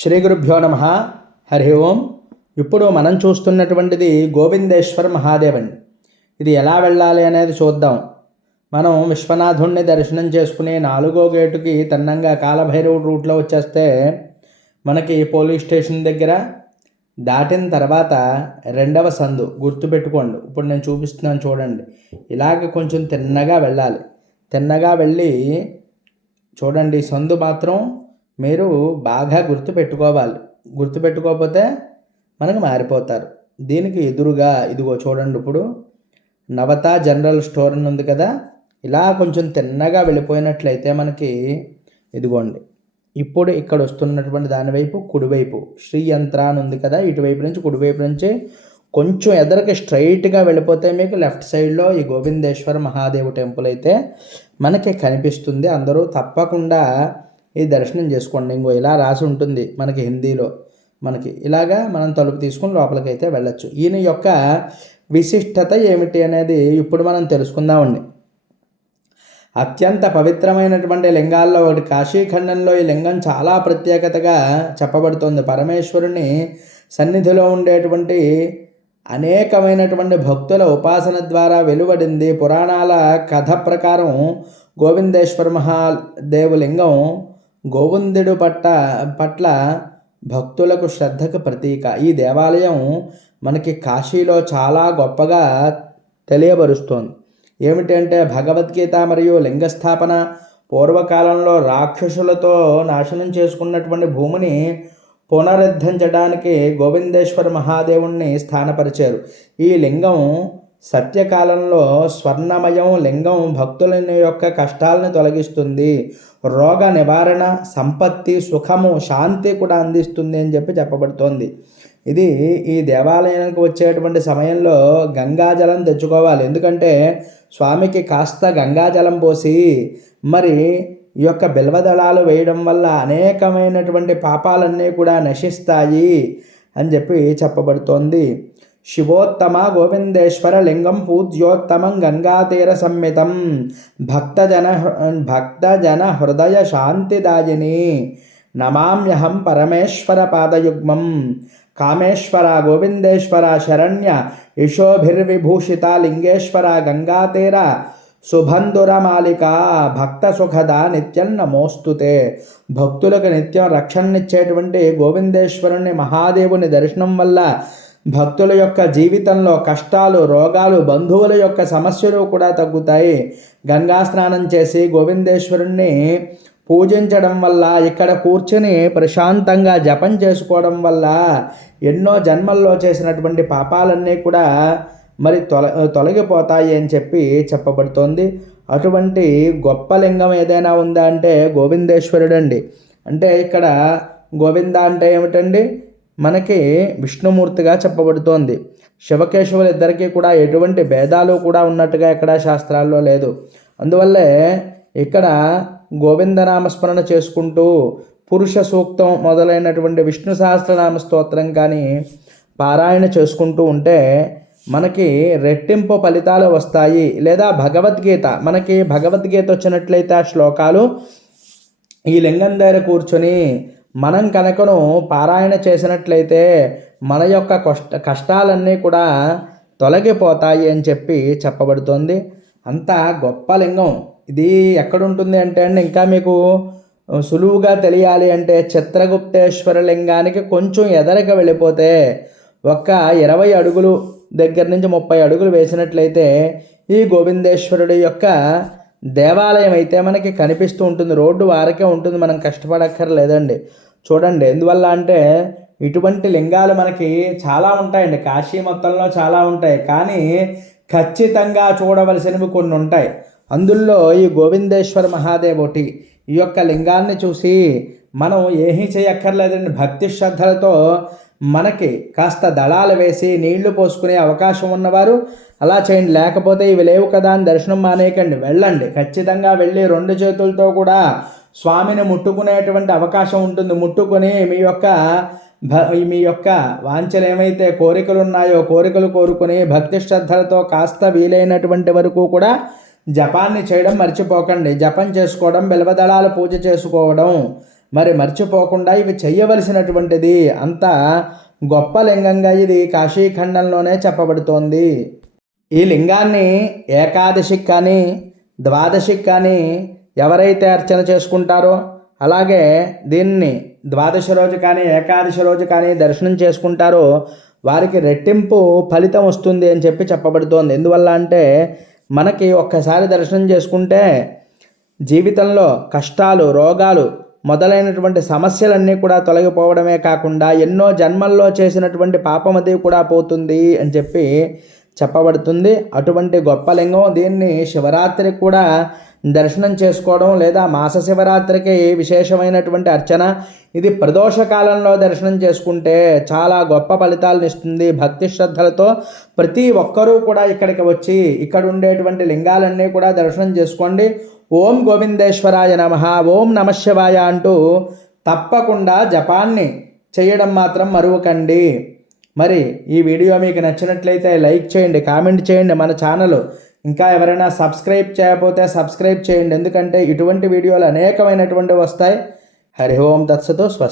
శ్రీ గురుభ్యో నమ. హరి ఓం. ఇప్పుడు మనం చూస్తున్నటువంటిది గోవిందేశ్వర మహాదేవన్. ఇది ఎలా వెళ్ళాలి అనేది చూద్దాం. మనం విశ్వనాథుణ్ణి దర్శనం చేసుకుని 4వ గేటుకి తిన్నంగా కాలభైరవుడు రూట్లో వచ్చేస్తే మనకి పోలీస్ స్టేషన్ దగ్గర దాటిన తర్వాత 2వ సందు గుర్తుపెట్టుకోండి. ఇప్పుడు నేను చూపిస్తున్నాను చూడండి. ఇలాగ కొంచెం తిన్నగా వెళ్ళాలి. తిన్నగా వెళ్ళి చూడండి, సందు మాత్రం మీరు బాగా గుర్తుపెట్టుకోవాలి. గుర్తుపెట్టుకోకపోతే మనకు మారిపోతారు. దీనికి ఎదురుగా ఇదిగో చూడండి, ఇప్పుడు నవత జనరల్ స్టోర్ అని ఉంది కదా, ఇలా కొంచెం తిన్నగా వెళ్ళిపోయినట్లయితే మనకి ఇదిగోండి, ఇప్పుడు ఇక్కడ వస్తున్నటువంటి దానివైపు కుడివైపు శ్రీ యంత్ర అని ఉంది కదా, ఇటువైపు నుంచి కుడివైపు నుంచి కొంచెం ఎదరికి స్ట్రైట్గా వెళ్ళిపోతే మీకు లెఫ్ట్ సైడ్లో ఈ గోవిందేశ్వర మహాదేవ్ టెంపుల్ అయితే మనకి కనిపిస్తుంది. అందరూ తప్పకుండా ఈ దర్శనం చేసుకోండి. ఇంకో ఇలా రాసి ఉంటుంది మనకి హిందీలో. మనకి ఇలాగా మనం తలుపు తీసుకుని లోపలికైతే వెళ్ళచ్చు. ఈయన యొక్క విశిష్టత ఏమిటి అనేది ఇప్పుడు మనం తెలుసుకుందామండి. అత్యంత పవిత్రమైనటువంటి లింగాల్లో ఒకటి కాశీఖండంలో ఈ లింగం చాలా ప్రత్యేకతగా చెప్పబడుతుంది. పరమేశ్వరుని సన్నిధిలో ఉండేటువంటి అనేకమైనటువంటి భక్తుల ఉపాసన ద్వారా వెలువడింది. పురాణాల కథ ప్రకారం గోవిందేశ్వర మహాదేవు లింగం గోవిందుడు పట్ల భక్తులకు శ్రద్ధకు ప్రతీక. ఈ దేవాలయం మనకి కాశీలో చాలా గొప్పగా తెలియబరుస్తోంది. ఏమిటంటే భగవద్గీత మరియు లింగస్థాపన పూర్వకాలంలో రాక్షసులతో నాశనం చేసుకున్నటువంటి భూమిని పునరుద్ధరించడానికి గోవిందేశ్వర మహాదేవుణ్ణి స్థానపరిచారు. ఈ లింగం సత్యకాలంలో స్వర్ణమయం లింగం భక్తుల యొక్క కష్టాలను తొలగిస్తుంది. రోగ నివారణ, సంపత్తి, సుఖము, శాంతి కూడా అందిస్తుంది అని చెప్పబడుతోంది. ఇది ఈ దేవాలయానికి వచ్చేటువంటి సమయంలో గంగాజలం తెచ్చుకోవాలి. ఎందుకంటే స్వామికి కాస్త గంగాజలం పోసి మరి ఈ యొక్క బిల్వదళాలు వేయడం వల్ల అనేకమైనటువంటి పాపాలన్నీ కూడా నశిస్తాయి అని చెప్పబడుతోంది. శివోత్తమ గోవిందేశ్వర లింగం పూజ్యోత్తమం గంగాతీర సంమితం భక్తజన హృదయ శాంతిదాయిని నమామ్యహం పరమేశ్వర పాదయుగ్మం కామేశ్వర గోవిందేశ్వర శరణ్య యశోభిర్విభూషిత లింగేశ్వర గంగాతీర శుభందురమాలిక భక్త సుఖద నిత్యం నమోస్తుతే. భక్తులకు నిత్యం రక్షణనిచ్చేటువంటి గోవిందేశ్వరుని మహాదేవుని దర్శనం వల్ల భక్తుల యొక్క జీవితంలో కష్టాలు, రోగాలు, బంధువుల యొక్క సమస్యలు కూడా తగ్గుతాయి. గంగా స్నానం చేసి గోవిందేశ్వరుణ్ణి పూజించడం వల్ల, ఇక్కడ కూర్చొని ప్రశాంతంగా జపం చేసుకోవడం వల్ల ఎన్నో జన్మల్లో చేసినటువంటి పాపాలన్నీ కూడా మరి తొలగిపోతాయి అని చెప్పబడుతోంది. అటువంటి గొప్ప లింగం ఏదైనా ఉందా అంటే గోవిందేశ్వరుడు అండి. అంటే ఇక్కడ గోవింద అంటే ఏమిటండి, మనకి విష్ణుమూర్తిగా చెప్పబడుతోంది. శివకేశవులు ఇద్దరికీ కూడా ఎటువంటి భేదాలు కూడా ఉన్నట్టుగా ఎక్కడా శాస్త్రాల్లో లేదు. అందువల్లే ఇక్కడ గోవిందనామస్మరణ చేసుకుంటూ పురుష సూక్తం మొదలైనటువంటి విష్ణు సహస్రనామ స్తోత్రం కానీ పారాయణ చేసుకుంటూ ఉంటే మనకి రెట్టింపు ఫలితాలు వస్తాయి. లేదా భగవద్గీత, మనకి భగవద్గీత వచ్చినట్లయితే ఆ శ్లోకాలు ఈ లింగం దగ్గర కూర్చొని మనం కనుకను పారాయణ చేసినట్లయితే మన యొక్క కష్టాలన్నీ కూడా తొలగిపోతాయి అని చెప్పబడుతోంది. అంత గొప్ప లింగం ఇది. ఎక్కడుంటుంది అంటే అండి, ఇంకా మీకు సులువుగా తెలియాలి అంటే చిత్రగుప్తేశ్వర లింగానికి కొంచెం ఎదరగా వెళ్ళిపోతే ఒక 20 అడుగులు దగ్గర నుంచి 30 అడుగులు వేసినట్లయితే ఈ గోవిందేశ్వరుడి యొక్క దేవాలయం అయితే మనకి కనిపిస్తూ ఉంటుంది. రోడ్డు వారకే ఉంటుంది, మనం కష్టపడక్కర్లేదండి. చూడండి, ఎందువల్ల అంటే ఇటువంటి లింగాలు మనకి చాలా ఉంటాయండి. కాశీ మొత్తంలో చాలా ఉంటాయి, కానీ ఖచ్చితంగా చూడవలసినవి కొన్ని ఉంటాయి. అందులో ఈ గోవిందేశ్వర మహాదేవ్ ఒకటి. ఈ యొక్క లింగాన్ని చూసి మనం ఏమీ చేయక్కర్లేదండి. భక్తి శ్రద్ధలతో మనకి కాస్త దళాలు వేసి నీళ్లు పోసుకునే అవకాశం ఉన్నవారు అలా చేయండి. లేకపోతే ఇవి లేవు కదా అని దర్శనం మానేయకండి, వెళ్ళండి. ఖచ్చితంగా వెళ్ళి 2 చేతులతో కూడా స్వామిని ముట్టుకునేటువంటి అవకాశం ఉంటుంది. ముట్టుకొని మీ యొక్క వాంఛలు ఏమైతే కోరికలు ఉన్నాయో కోరికలు కోరుకొని భక్తి శ్రద్ధలతో కాస్త వీలైనటువంటి వరకు కూడా జపాన్ని చేయడం మర్చిపోకండి. జపం చేసుకోవడం, బిల్వదళాలు పూజ చేసుకోవడం, మరి మర్చిపోకుండా ఇవి చెయ్యవలసినటువంటిది. అంత గొప్ప లింగంగా ఇది కాశీఖండంలోనే చెప్పబడుతోంది. ఈ లింగాన్ని ఏకాదశికి కానీ ద్వాదశికి కానీ ఎవరైతే అర్చన చేసుకుంటారో, అలాగే దీన్ని ద్వాదశి రోజు కానీ ఏకాదశి రోజు కానీ దర్శనం చేసుకుంటారో వారికి రెట్టింపు ఫలితం వస్తుంది అని చెప్పి చెప్పబడుతోంది. ఎందువల్ల అంటే మనకి ఒక్కసారి దర్శనం చేసుకుంటే జీవితంలో కష్టాలు, రోగాలు మొదలైనటువంటి సమస్యలన్నీ కూడా తొలగిపోవడమే కాకుండా ఎన్నో జన్మల్లో చేసినటువంటి పాపమది కూడా పోతుంది అని చెప్పి చెప్పబడుతుంది. అటువంటి గొప్ప లింగం. దీన్ని శివరాత్రికి కూడా దర్శనం చేసుకోవడం లేదా మాస శివరాత్రికి విశేషమైనటువంటి అర్చన. ఇది ప్రదోష కాలంలో దర్శనం చేసుకుంటే చాలా గొప్ప ఫలితాలను ఇస్తుంది. భక్తి శ్రద్ధలతో ప్రతి ఒక్కరూ కూడా ఇక్కడికి వచ్చి ఇక్కడ ఉండేటువంటి లింగాలన్నీ కూడా దర్శనం చేసుకోండి. ఓం గోవిందేశ్వరాయ నమః, ఓం నమః శివాయ అంటూ తప్పకుండా జపాన్ని చేయడం మాత్రం మరువకండి. మరి ఈ వీడియో మీకు నచ్చినట్లయితే లైక్ చేయండి, కామెంట్ చేయండి. మన ఛానల్ ఇంకా ఎవరైనా సబ్స్క్రైబ్ చేయకపోతే సబ్స్క్రైబ్ చేయండి. ఎందుకంటే ఇటువంటి వీడియోలు అనేకమైనటువంటి వస్తాయి. హరి ఓం తత్సతు స్వస్తి.